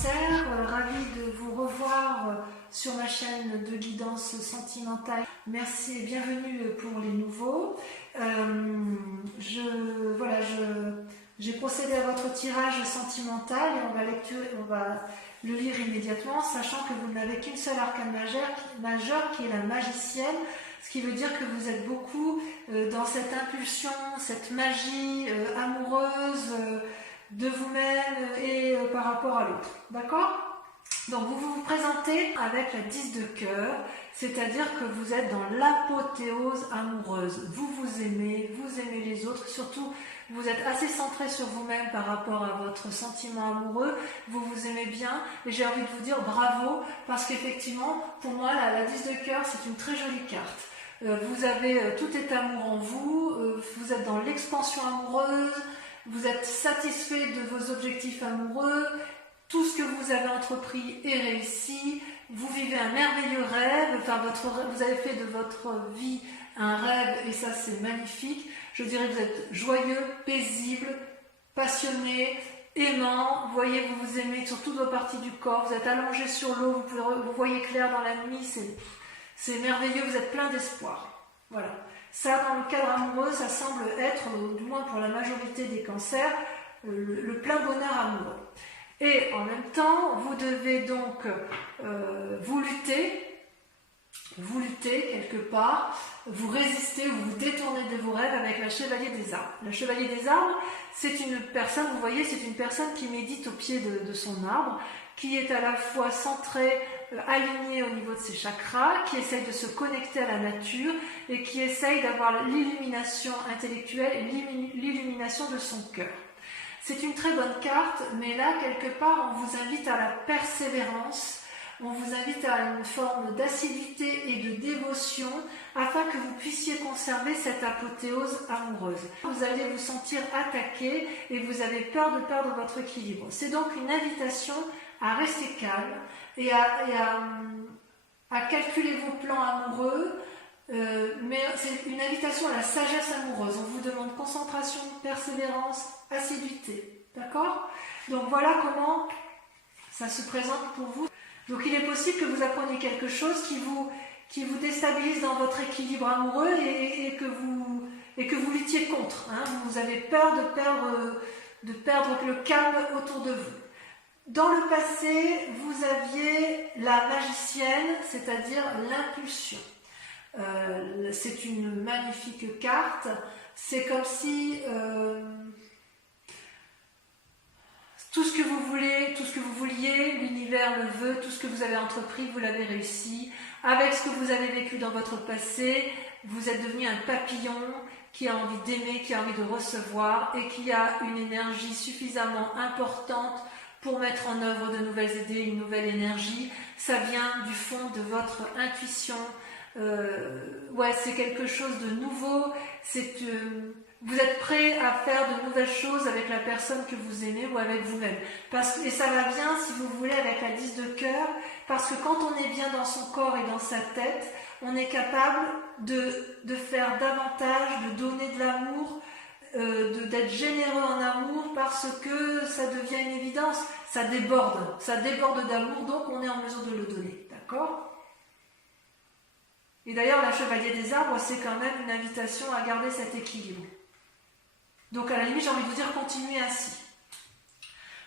Cancer, ravie de vous revoir sur ma chaîne de guidance sentimentale. Merci et bienvenue pour les nouveaux. J'ai procédé à votre tirage sentimental et on va le lire immédiatement, sachant que vous n'avez qu'une seule arcane majeure qui est la magicienne, ce qui veut dire que vous êtes beaucoup dans cette impulsion, cette magie amoureuse de vous-même et par rapport à l'autre. D'accord ? Donc vous vous présentez avec la 10 de cœur, c'est-à-dire que vous êtes dans l'apothéose amoureuse. Vous aimez les autres, surtout vous êtes assez centré sur vous-même par rapport à votre sentiment amoureux, vous vous aimez bien et j'ai envie de vous dire bravo parce qu'effectivement pour moi la 10 de cœur c'est une très jolie carte. Vous avez tout est amour en vous, vous êtes dans l'expansion amoureuse, vous êtes satisfait de vos objectifs amoureux, tout ce que vous avez entrepris est réussi, vous vivez un merveilleux rêve, vous avez fait de votre vie un rêve et ça c'est magnifique. Je dirais que vous êtes joyeux, paisible, passionné, aimant, vous voyez, vous vous aimez sur toutes vos parties du corps, vous êtes allongé sur l'eau, vous voyez clair dans la nuit, c'est merveilleux, vous êtes plein d'espoir. Voilà. Ça, dans le cadre amoureux, ça semble être, du moins pour la majorité des cancers, le plein bonheur amoureux. Et en même temps, vous devez donc vous lutter quelque part, vous résistez, vous détournez de vos rêves avec la chevalier des arbres. La chevalier des arbres, c'est une personne, vous voyez, c'est une personne qui médite au pied de son arbre, qui est à la fois centrée, alignée au niveau de ses chakras, qui essaye de se connecter à la nature et qui essaye d'avoir l'illumination intellectuelle et l'illumination de son cœur. C'est une très bonne carte, mais là, quelque part, on vous invite à la persévérance, on vous invite à une forme d'assiduité et de dévotion afin que vous puissiez conserver cette apothéose amoureuse. Vous allez vous sentir attaqué et vous avez peur de perdre votre équilibre. C'est donc une invitation à rester calme et à calculer vos plans amoureux, mais c'est une invitation à la sagesse amoureuse. On vous demande concentration, persévérance, assiduité. D'accord ? Donc voilà comment ça se présente pour vous. Donc il est possible que vous appreniez quelque chose qui vous déstabilise dans votre équilibre amoureux et que vous luttiez contre. Hein. Vous avez peur de perdre le calme autour de vous. Dans le passé, vous aviez la magicienne, c'est-à-dire l'impulsion. C'est une magnifique carte. C'est comme si tout ce que vous voulez, tout ce que vous vouliez, l'univers le veut, tout ce que vous avez entrepris, vous l'avez réussi. Avec ce que vous avez vécu dans votre passé, vous êtes devenu un papillon qui a envie d'aimer, qui a envie de recevoir et qui a une énergie suffisamment importante pour mettre en œuvre de nouvelles idées, une nouvelle énergie. Ça vient du fond de votre intuition. C'est quelque chose de nouveau. Vous êtes prêt à faire de nouvelles choses avec la personne que vous aimez ou avec vous-même. Et ça va bien, si vous voulez, avec la 10 de cœur, parce que quand on est bien dans son corps et dans sa tête, on est capable de faire davantage, de donner de l'amour, d'être généreux en amour parce que ça devient une évidence, ça déborde d'amour, donc on est en mesure de le donner. D'accord ? Et d'ailleurs, la chevalier des arbres, c'est quand même une invitation à garder cet équilibre. Donc à la limite, j'ai envie de vous dire, continuez ainsi.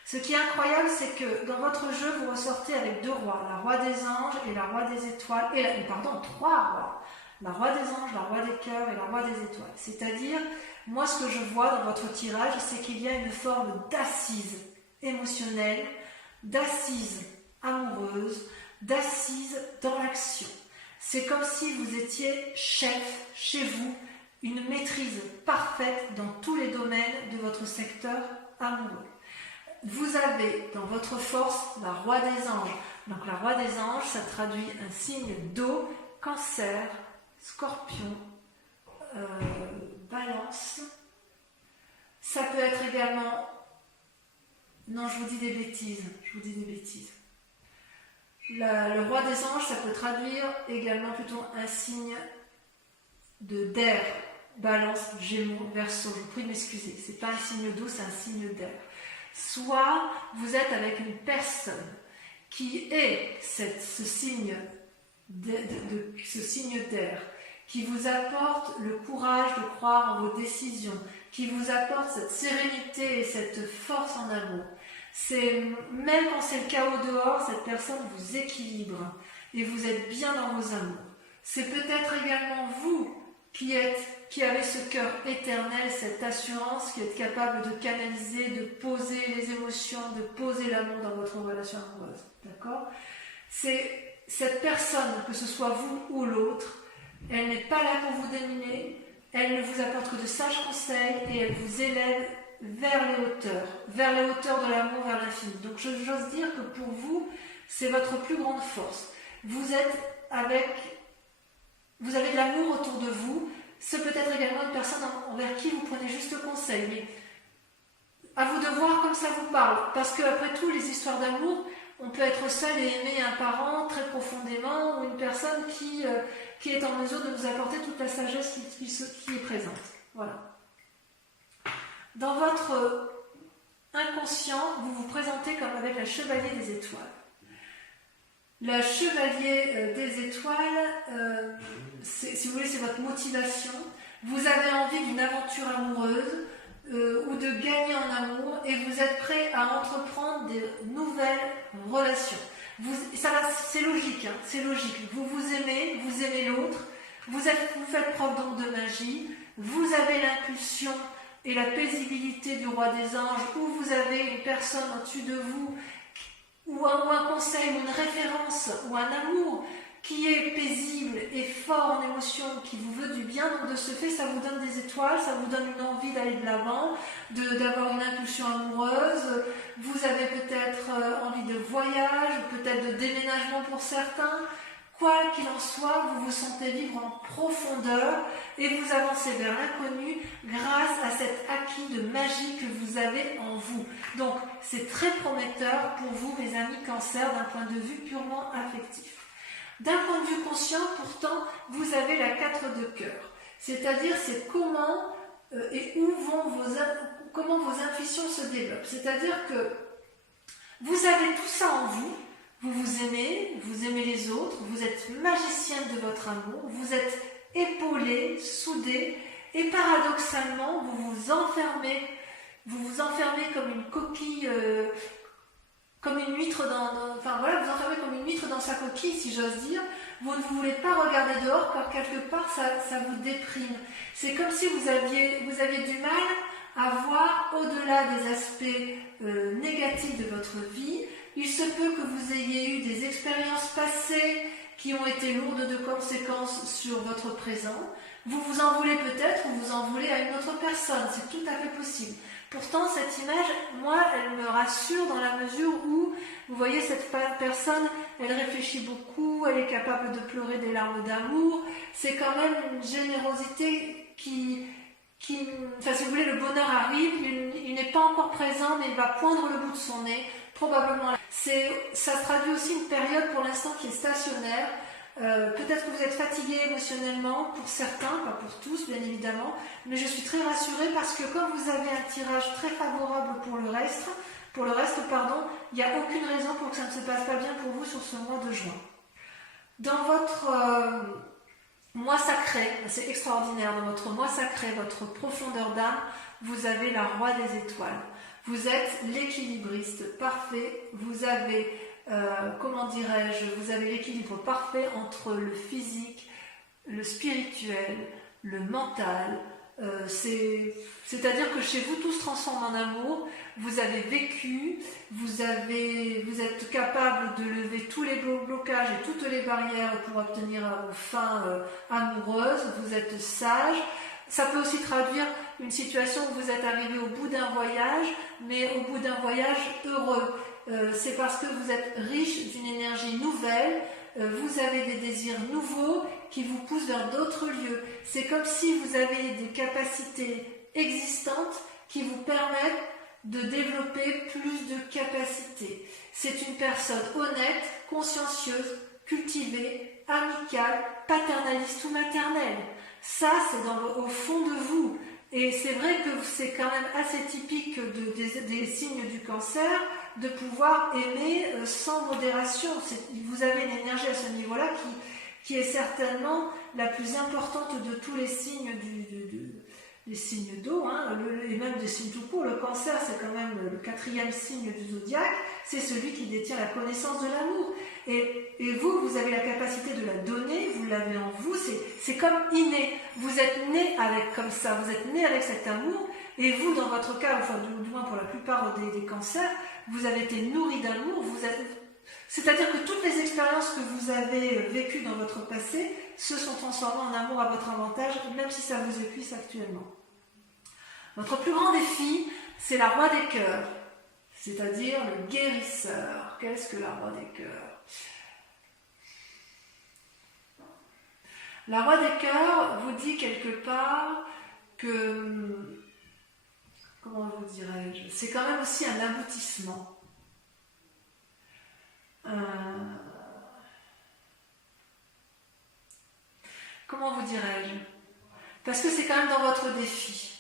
Ce qui est incroyable, c'est que dans votre jeu, vous ressortez avec deux rois, la roi des anges et la roi des étoiles, trois rois. La roi des anges, la roi des cœurs et la roi des étoiles. C'est-à-dire, moi ce que je vois dans votre tirage, c'est qu'il y a une forme d'assise émotionnelle, d'assise amoureuse, d'assise dans l'action. C'est comme si vous étiez chef chez vous, une maîtrise parfaite dans tous les domaines de votre secteur amoureux. Vous avez dans votre force la roi des anges. Donc la roi des anges, ça traduit un signe d'eau, cancer, scorpion, balance. Ça peut être également... Non, je vous dis des bêtises. Le roi des anges, ça peut traduire également plutôt un signe d'air. Balance, Gémeaux, Verseau. Je vous prie de m'excuser. C'est pas un signe d'eau, c'est un signe d'air. soit vous êtes avec une personne qui est ce signe d'air, qui vous apporte le courage de croire en vos décisions, qui vous apporte cette sérénité et cette force en amour. Même quand c'est le chaos dehors, cette personne vous équilibre et vous êtes bien dans vos amours. C'est peut-être également vous qui avez ce cœur éternel, cette assurance, qui êtes capable de canaliser, de poser les émotions, de poser l'amour dans votre relation amoureuse. D'accord ? C'est cette personne, que ce soit vous ou l'autre, elle n'est pas là pour vous dominer, elle ne vous apporte que de sages conseils et elle vous élève vers les hauteurs de l'amour, vers l'infini. Donc j'ose dire que pour vous, c'est votre plus grande force. Vous avez de l'amour autour de vous, c'est peut-être également une personne envers qui vous prenez juste conseil, mais à vous de voir comme ça vous parle, parce qu'après tout, les histoires d'amour, on peut être seul et aimer un parent très profondément ou une personne qui est en mesure de nous apporter toute la sagesse qui est présente. Voilà. Dans votre inconscient, vous vous présentez comme avec la chevalier des étoiles. La chevalier des étoiles, si vous voulez, c'est votre motivation. Vous avez envie d'une aventure amoureuse ou de gagner en amour et vous êtes prêt à entreprendre des nouvelles relations. C'est logique, hein, c'est logique. Vous aimez l'autre, vous faites preuve donc de magie, vous avez l'impulsion et la paisibilité du roi des anges, ou vous avez une personne au-dessus de vous, ou un conseil, ou une référence, ou un amour qui est paisible et fort en émotion, qui vous veut du bien. Donc de ce fait, ça vous donne des étoiles, ça vous donne une envie d'aller de l'avant, d'avoir une impulsion amoureuse. Vous avez peut-être envie de voyage, peut-être de déménagement pour certains. Quoi qu'il en soit, vous vous sentez vivre en profondeur et vous avancez vers l'inconnu grâce à cet acquis de magie que vous avez en vous. Donc, c'est très prometteur pour vous, mes amis Cancer, d'un point de vue purement affectif. D'un point de vue conscient, pourtant, vous avez la 4 de cœur. C'est-à-dire, c'est comment et où comment vos intuitions se développent. C'est-à-dire que vous avez tout ça en vous. Vous aimez les autres, vous êtes magicienne de votre amour, vous êtes épaulée, soudée, et paradoxalement, vous vous enfermez comme une coquille, comme une huître vous enfermez comme une huître dans sa coquille, si j'ose dire. Vous ne voulez pas regarder dehors, car quelque part, ça vous déprime. C'est comme si vous aviez du mal à voir au-delà des aspects négatifs de votre vie. Il se peut que vous ayez eu des expériences passées qui ont été lourdes de conséquences sur votre présent. Vous vous en voulez peut-être ou vous en voulez à une autre personne, c'est tout à fait possible. Pourtant, cette image, moi, elle me rassure dans la mesure où, vous voyez, cette personne, elle réfléchit beaucoup, elle est capable de pleurer des larmes d'amour. C'est quand même une générosité si vous voulez, le bonheur arrive, il n'est pas encore présent, mais il va poindre le bout de son nez, probablement. Ça traduit aussi une période pour l'instant qui est stationnaire. Peut-être que vous êtes fatigué émotionnellement, pour certains, pas pour tous bien évidemment, mais je suis très rassurée parce que comme vous avez un tirage très favorable pour le reste, il n'y a aucune raison pour que ça ne se passe pas bien pour vous sur ce mois de juin. Dans votre mois sacré, c'est extraordinaire, dans votre mois sacré, votre profondeur d'âme, vous avez la roi des étoiles. Vous êtes l'équilibriste parfait, vous avez, vous avez l'équilibre parfait entre le physique, le spirituel, le mental. C'est-à-dire que chez vous, tout se transforme en amour. Vous avez vécu, vous êtes capable de lever tous les blocages et toutes les barrières pour obtenir vos fins amoureuses. Vous êtes sage. Ça peut aussi traduire une situation où vous êtes arrivé au bout d'un voyage, mais au bout d'un voyage heureux. C'est parce que vous êtes riche d'une énergie nouvelle, vous avez des désirs nouveaux qui vous poussent vers d'autres lieux. C'est comme si vous avez des capacités existantes qui vous permettent de développer plus de capacités. C'est une personne honnête, consciencieuse, cultivée, amicale, paternaliste ou maternelle. Ça, c'est au fond de vous. Et c'est vrai que c'est quand même assez typique des signes du cancer de pouvoir aimer sans modération. Vous avez une énergie à ce niveau-là qui est certainement la plus importante de tous les signes des signes d'eau, hein, et même des signes tout court. Le cancer, c'est quand même le 4e signe du zodiaque, c'est celui qui détient la connaissance de l'amour. Et vous avez la capacité de la donner, vous l'avez en vous, c'est comme inné. Vous êtes né avec comme ça, vous êtes né avec cet amour, et vous, dans votre cas, enfin du moins pour la plupart des cancers, vous avez été nourri d'amour, c'est-à-dire que toutes les expériences que vous avez vécues dans votre passé se sont transformées en amour à votre avantage, même si ça vous épuise actuellement. Votre plus grand défi, c'est la roi des cœurs, c'est-à-dire le guérisseur. Qu'est-ce que la roi des cœurs? La roi des cœurs vous dit quelque part que, comment vous dirais-je, c'est quand même aussi un aboutissement. Comment vous dirais-je? Parce que c'est quand même dans votre défi.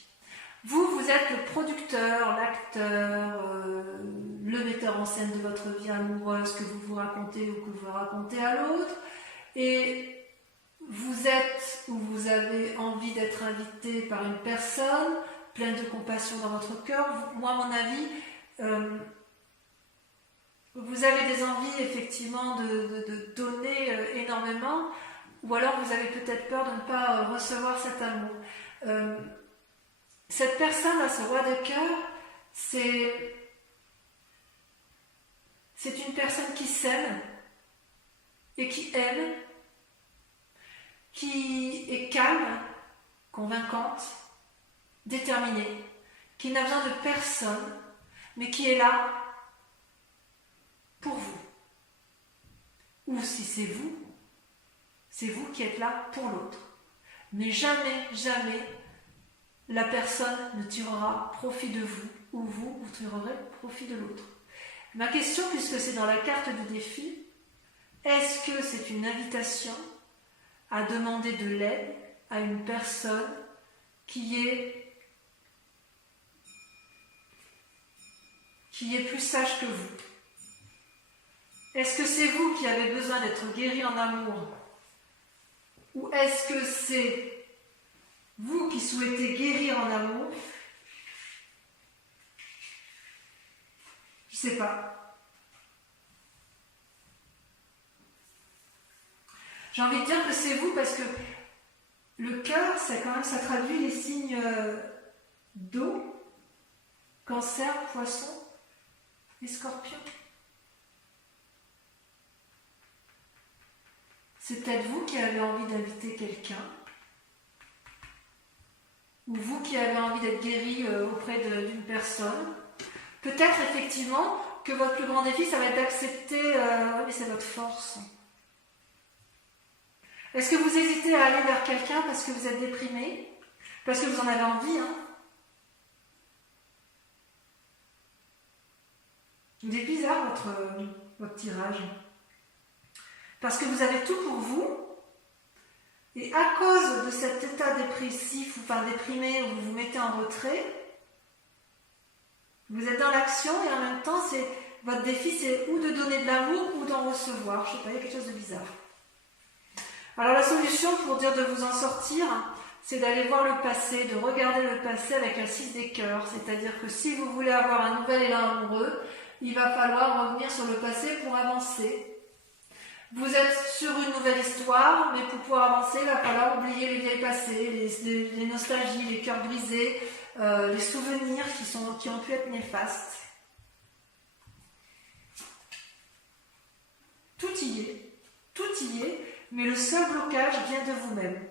Vous êtes le producteur, l'acteur, le metteur en scène de votre vie amoureuse que vous vous racontez ou que vous racontez à l'autre. Et vous êtes ou vous avez envie d'être invité par une personne pleine de compassion dans votre cœur. Moi, à mon avis, vous avez des envies effectivement de donner énormément, ou alors vous avez peut-être peur de ne pas recevoir cet amour. Cette personne-là, ce roi de cœur, c'est une personne qui s'aime et qui aime, qui est calme, convaincante, déterminée, qui n'a besoin de personne, mais qui est là pour vous. Ou si c'est vous qui êtes là pour l'autre. Mais jamais, jamais, la personne ne tirera profit de vous, ou vous tirerez profit de l'autre. Ma question, puisque c'est dans la carte du défi, est-ce que c'est une invitation à demander de l'aide à une personne qui est plus sage que vous? Est-ce que c'est vous qui avez besoin d'être guéri en amour? Ou est-ce que c'est vous qui souhaitez guérir en amour? Je ne sais pas. J'ai envie de dire que c'est vous parce que le cœur, ça traduit les signes d'eau, cancer, poisson et scorpion. C'est peut-être vous qui avez envie d'inviter quelqu'un, ou vous qui avez envie d'être guéri auprès d'une personne. Peut-être effectivement que votre plus grand défi, ça va être d'accepter, mais c'est votre force. Est-ce que vous hésitez à aller vers quelqu'un parce que vous êtes déprimé? Parce que vous en avez envie, hein? Il est bizarre votre tirage. Parce que vous avez tout pour vous, et à cause de cet état dépressif, enfin déprimé, où vous vous mettez en retrait, vous êtes dans l'action, et en même temps, votre défi, c'est ou de donner de l'amour, ou d'en recevoir. Je ne sais pas, il y a quelque chose de bizarre. Alors la solution pour dire de vous en sortir, c'est d'aller voir le passé, de regarder le passé avec un 6 des cœurs. C'est-à-dire que si vous voulez avoir un nouvel élan amoureux, il va falloir revenir sur le passé pour avancer. Vous êtes sur une nouvelle histoire, mais pour pouvoir avancer, il va falloir oublier les vieilles passés, les nostalgies, les cœurs brisés, les souvenirs qui ont pu être néfastes. Tout y est, mais le seul blocage vient de vous-même.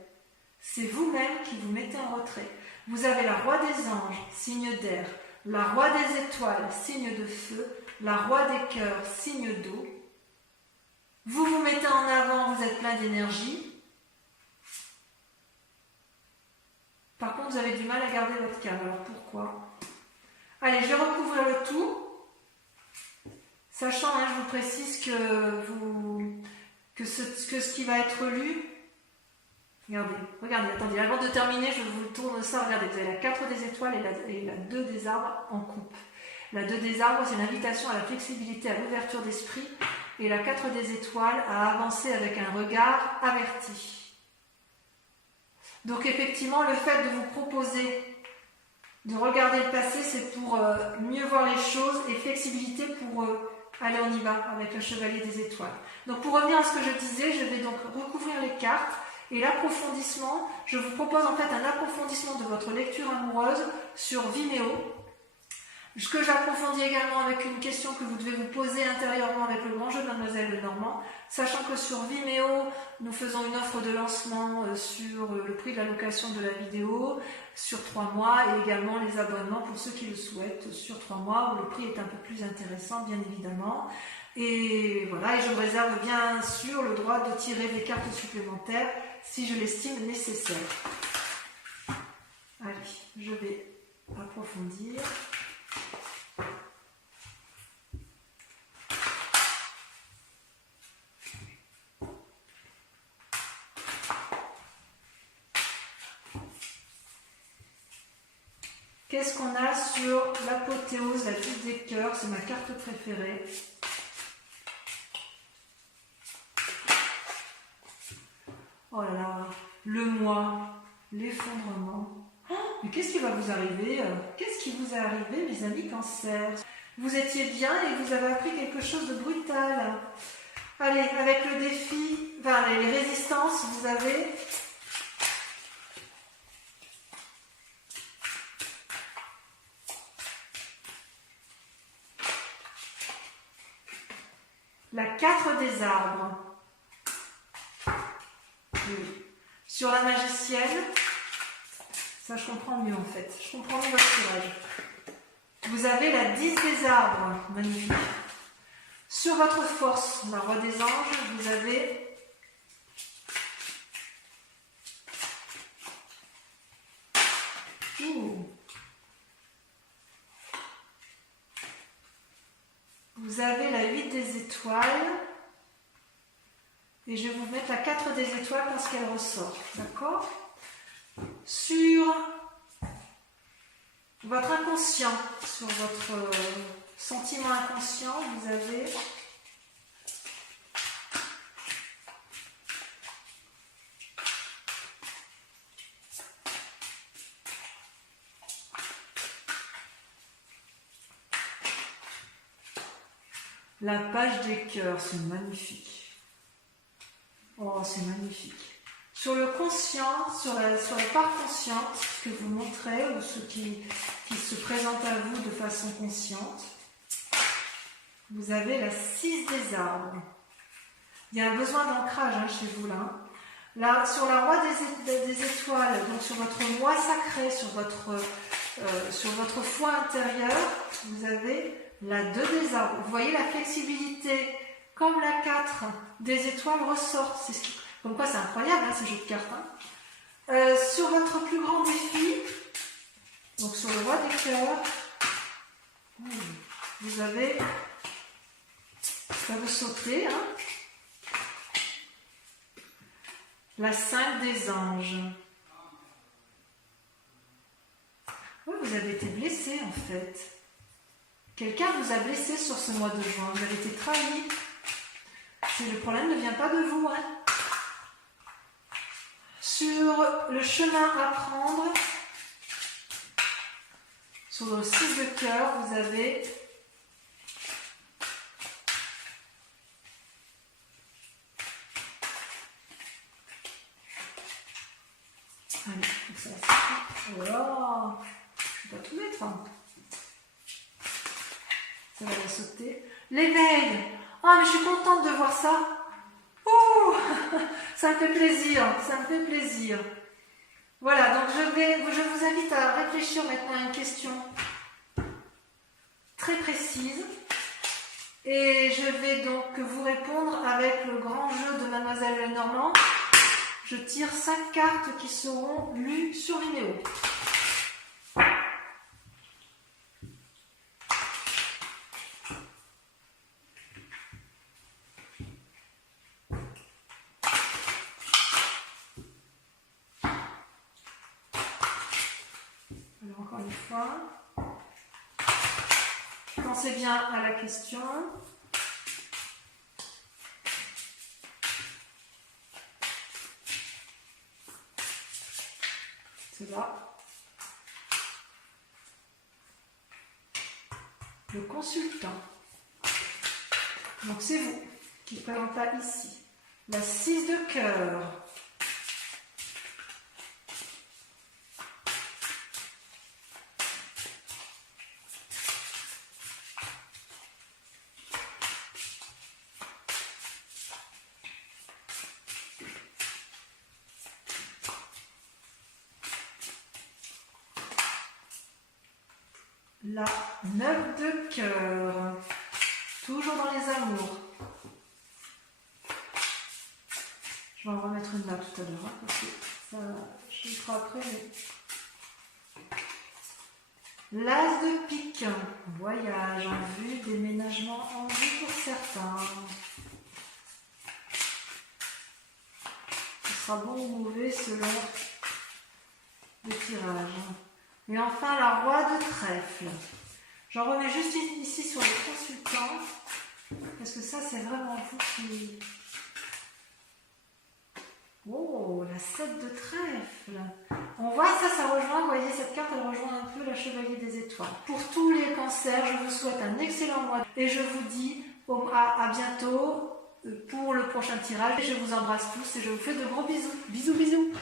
C'est vous-même qui vous mettez en retrait. Vous avez la roi des anges, signe d'air, la roi des étoiles, signe de feu, la roi des cœurs, signe d'eau. Vous vous mettez en avant, vous êtes plein d'énergie. Par contre, vous avez du mal à garder votre calme. Alors pourquoi? Allez, je vais recouvrir le tout. Sachant, je vous précise que ce qui va être lu, Regardez, regardez, attendez, avant de terminer, je vous tourne ça. Regardez, vous avez la 4 des étoiles et la 2 des arbres en coupe. La 2 des arbres, c'est l'invitation à la flexibilité, à l'ouverture d'esprit. Et la 4 des étoiles, à avancer avec un regard averti. Donc effectivement, le fait de vous proposer de regarder le passé, c'est pour mieux voir les choses, et flexibilité pour allez, on y va avec le chevalier des étoiles. Donc pour revenir à ce que je disais, je vais donc recouvrir les cartes. Et l'approfondissement, je vous propose en fait un approfondissement de votre lecture amoureuse sur Vimeo. Ce que j'approfondis également avec une question que vous devez vous poser intérieurement avec le grand jeu de Mademoiselle Lenormand, sachant que sur Vimeo, nous faisons une offre de lancement sur le prix de la location de la vidéo sur 3 mois et également les abonnements pour ceux qui le souhaitent sur 3 mois où le prix est un peu plus intéressant bien évidemment. Et voilà, et je me réserve bien sûr le droit de tirer des cartes supplémentaires si je l'estime nécessaire. Allez, je vais approfondir. Qu'est-ce qu'on a sur l'apothéose, la vie des cœurs? C'est ma carte préférée. Oh là là, le moi, l'effondrement. Oh, mais qu'est-ce qui va vous arriver? Qu'est-ce qui vous est arrivé, mes amis Cancer? Vous étiez bien et vous avez appris quelque chose de brutal. Allez, avec le défi, enfin les résistances, vous avez la 4 des arbres. Oui. Sur la magicienne, ça je comprends mieux en fait. Je comprends mieux votre tirage. Vous avez la 10 des arbres, magnifique. Sur votre force, la roi des anges, vous avez vous avez la 8 des étoiles. Et je vais vous mettre la 4 des étoiles parce qu'elle ressort. D'accord? Sur votre inconscient, sur votre sentiment inconscient, vous avez la page des cœurs. C'est magnifique. Oh, c'est magnifique. Sur le conscient, sur la part consciente que vous montrez, ou ce qui se présente à vous de façon consciente, vous avez la 6 des arbres. Il y a un besoin d'ancrage chez vous là. Là, sur la roi des étoiles, donc sur votre moi sacré, sur votre foi intérieure, vous avez la 2 des arbres. Vous voyez la flexibilité. Comme la 4 des étoiles ressort, comme quoi c'est incroyable ces jeux de cartes. Sur votre plus grand défi, donc sur le roi des cœurs, vous avez, ça veut sauter, la 5 des anges. Oui, vous avez été blessé en fait. Quelqu'un vous a blessé sur ce mois de juin, vous avez été trahi. Le problème ne vient pas de vous. Sur le chemin à prendre, sur le 6 de cœur, vous avez allez, ça va. Oh, je vais pas tout mettre. Ça va la sauter. L'éveil. Ah, mais je suis contente de voir ça. Ouh, ça me fait plaisir, ça me fait plaisir. Voilà, donc je vous invite à réfléchir maintenant à une question très précise. Et je vais donc vous répondre avec le grand jeu de Mademoiselle Lenormand. Je tire 5 cartes qui seront lues sur Vimeo. encore une fois. Pensez bien à la question. C'est là. Le consultant. Donc c'est vous qui présente là ici. La 6 de cœur. La 9 de cœur. Toujours dans les amours. Je vais en remettre une là tout à l'heure, hein, parce que ça, je le ferai après. Mais... L'as de pique. Voyage en vue, déménagement en vue pour certains. Ce sera bon ou mauvais selon le tirage. Et enfin, la roi de trèfle. J'en remets juste ici sur le consultant, parce que ça, c'est vraiment vous qui... Oh, la 7 de trèfle. On voit ça rejoint, vous voyez, cette carte, elle rejoint un peu la chevalier des étoiles. Pour tous les cancers, je vous souhaite un excellent mois et je vous dis à bientôt pour le prochain tirage. Je vous embrasse tous et je vous fais de gros bisous. Bisous, bisous.